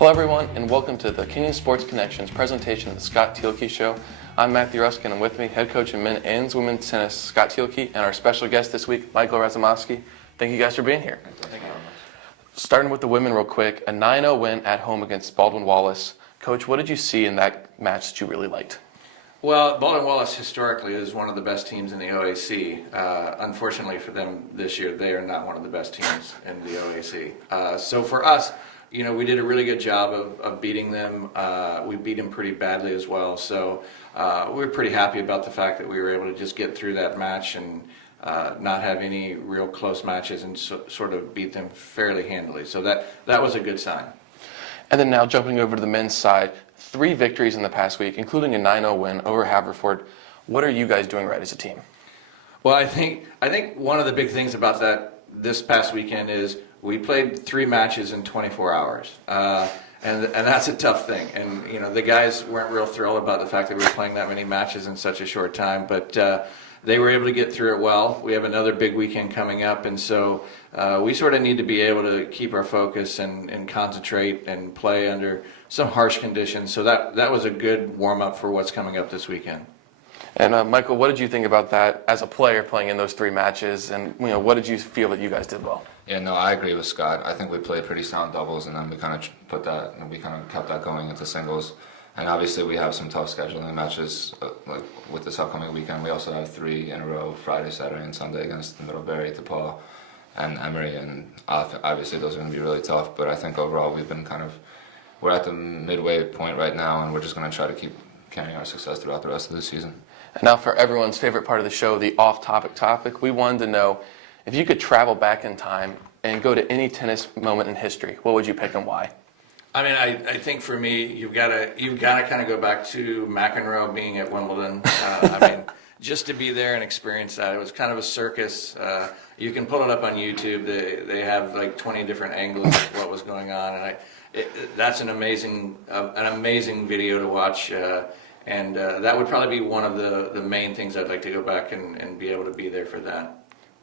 Hello everyone, and welcome to the Kenyon Sports Connections presentation of the Scott Thielke Show. I'm Matthew Ruskan, and with me, head coach in men and women's tennis, Scott Thielke, and our special guest this week, Michael Razumovsky. Thank you guys for being here. Thank you very much. Starting with the women real quick, a 9-0 win at home against Baldwin Wallace. Coach, what did you see in that match that you really liked? Well, Baldwin Wallace historically is one of the best teams in the OAC. Unfortunately for them this year, they are not one of the best teams in the OAC. So for us, you know, we did a really good job of beating them. We beat them pretty badly as well. So we were pretty happy about the fact that we were able to just get through that match and not have any real close matches and sort of beat them fairly handily. So that was a good sign. And then now jumping over to the men's side, 3 victories in the past week, including a 9-0 win over Haverford. What are you guys doing right as a team? Well, I think one of the big things about this past weekend is we played 3 matches in 24 hours, and that's a tough thing. And you know, the guys weren't real thrilled about the fact that we were playing that many matches in such a short time, but they were able to get through it well. We have another big weekend coming up, and so we sort of need to be able to keep our focus and concentrate and play under some harsh conditions. So that was a good warm-up for what's coming up this weekend. And Michael, what did you think about that as a player playing in those 3 matches? And you know, what did you feel that you guys did well? Yeah, no, I agree with Scott. I think we played pretty sound doubles, and then we kind of kept that going into singles. And obviously, we have some tough scheduling matches, like with this upcoming weekend. We also have 3 in a row: Friday, Saturday, and Sunday against Middlebury, DePaul, and Emory. And obviously, those are going to be really tough. But I think overall, we're at the midway point right now, and we're just going to try to keep carrying our success throughout the rest of the season. And now for everyone's favorite part of the show, the off-topic topic. We wanted to know if you could travel back in time and go to any tennis moment in history, what would you pick and why? I mean, I think for me, you've got to kind of go back to McEnroe being at Wimbledon. I mean, just to be there and experience that. It was kind of a circus. You can pull it up on YouTube. They have like 20 different angles of what was going on, and that's an amazing video to watch. And that would probably be one of the main things I'd like to go back and be able to be there for that.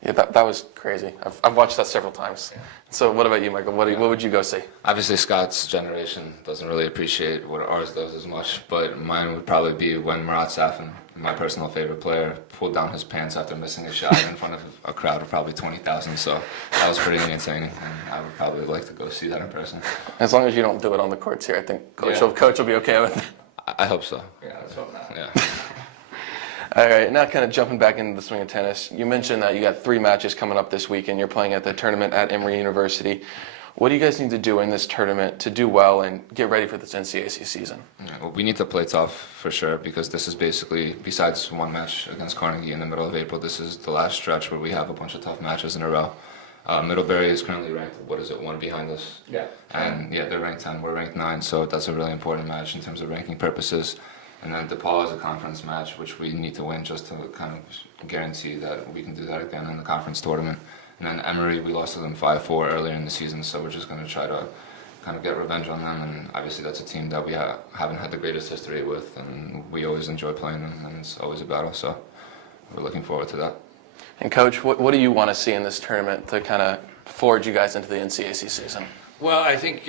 Yeah, that was crazy. I've watched that several times. Yeah. So what about you, Michael? What would you go see? Obviously, Scott's generation doesn't really appreciate what ours does as much, but mine would probably be when Murat Safin, my personal favorite player, pulled down his pants after missing a shot in front of a crowd of probably 20,000. So that was pretty entertaining, and I would probably like to go see that in person. As long as you don't do it on the courts here, I think Coach will be okay with it. I hope so. Yeah, let's hope not. Yeah. All right, now kind of jumping back into the swing of tennis. You mentioned that you got 3 matches coming up this week, and you're playing at the tournament at Emory University. What do you guys need to do in this tournament to do well and get ready for this NCAC season? Yeah, well, we need to play tough for sure, because this is basically, besides one match against Carnegie in the middle of April, this is the last stretch where we have a bunch of tough matches in a row. Middlebury is currently ranked, 1 behind us? Yeah. And yeah, they're ranked 10, we're ranked 9, so that's a really important match in terms of ranking purposes. And then DePaul is a conference match, which we need to win just to kind of guarantee that we can do that again in the conference tournament. And then Emory, we lost to them 5-4 earlier in the season, so we're just going to try to kind of get revenge on them. And obviously that's a team that we haven't had the greatest history with, and we always enjoy playing them, and it's always a battle, so we're looking forward to that. And Coach, what do you want to see in this tournament to kind of forge you guys into the NCAC season? Well, I think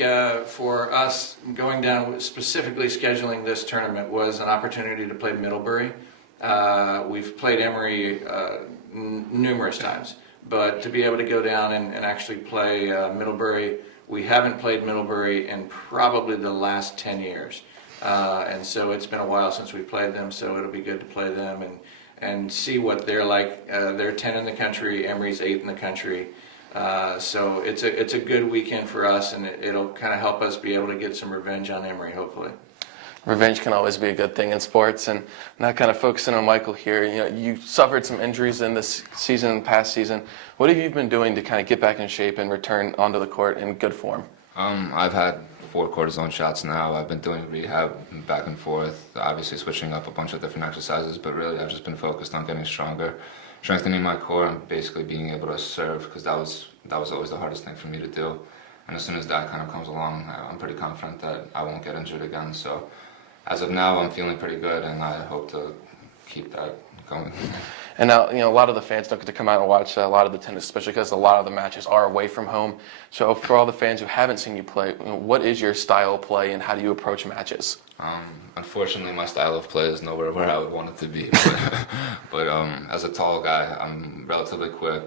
for us, going down, specifically scheduling this tournament was an opportunity to play Middlebury. We've played Emory numerous times, but to be able to go down and actually play Middlebury, we haven't played Middlebury in probably the last 10 years. And so it's been a while since we played them, so it'll be good to play them and see what they're like. They're 10 in the country, Emory's 8 in the country. So it's a good weekend for us, and it'll kind of help us be able to get some revenge on Emory, hopefully. Revenge can always be a good thing in sports. And now kind of focusing on Michael here, you know, you suffered some injuries in this season, past season. What have you been doing to kind of get back in shape and return onto the court in good form? I've had 4 cortisone shots now. I've been doing rehab back and forth, obviously switching up a bunch of different exercises, but really I've just been focused on getting stronger, strengthening my core, and basically being able to serve, because that was always the hardest thing for me to do. And as soon as that kind of comes along, I'm pretty confident that I won't get injured again. So as of now, I'm feeling pretty good, and I hope to keep that going. And now, a lot of the fans don't get to come out and watch a lot of the tennis, especially because a lot of the matches are away from home. So for all the fans who haven't seen you play, what is your style of play and how do you approach matches? Unfortunately, my style of play is nowhere where I would want it to be. But as a tall guy, I'm relatively quick.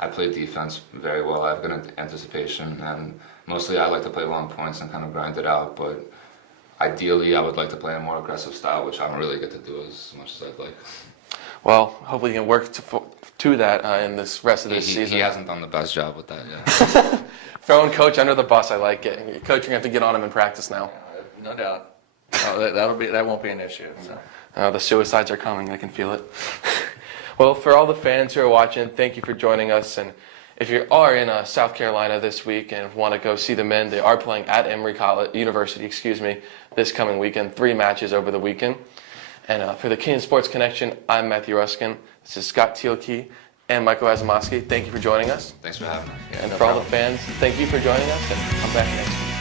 I play defense very well. I have good anticipation, and mostly I like to play long points and kind of grind it out. But ideally, I would like to play a more aggressive style, which I don't really get to do as much as I'd like. Well, hopefully you can work to that in this rest of this season. He hasn't done the best job with that yet. Throwing Coach under the bus, I like it. Coach, you're going to have to get on him in practice now. No doubt. That won't be an issue. So. The suicides are coming. I can feel it. Well, for all the fans who are watching, thank you for joining us. And if you are in South Carolina this week and want to go see the men, they are playing at Emory University, this coming weekend. 3 matches over the weekend. And for the Kenyon Sports Connection, I'm Matthew Ruskan. This is Scott Thielke and Michael Razumovsky. Thank you for joining us. Thanks for having me. And for all the fans, thank you for joining us. And come back next week.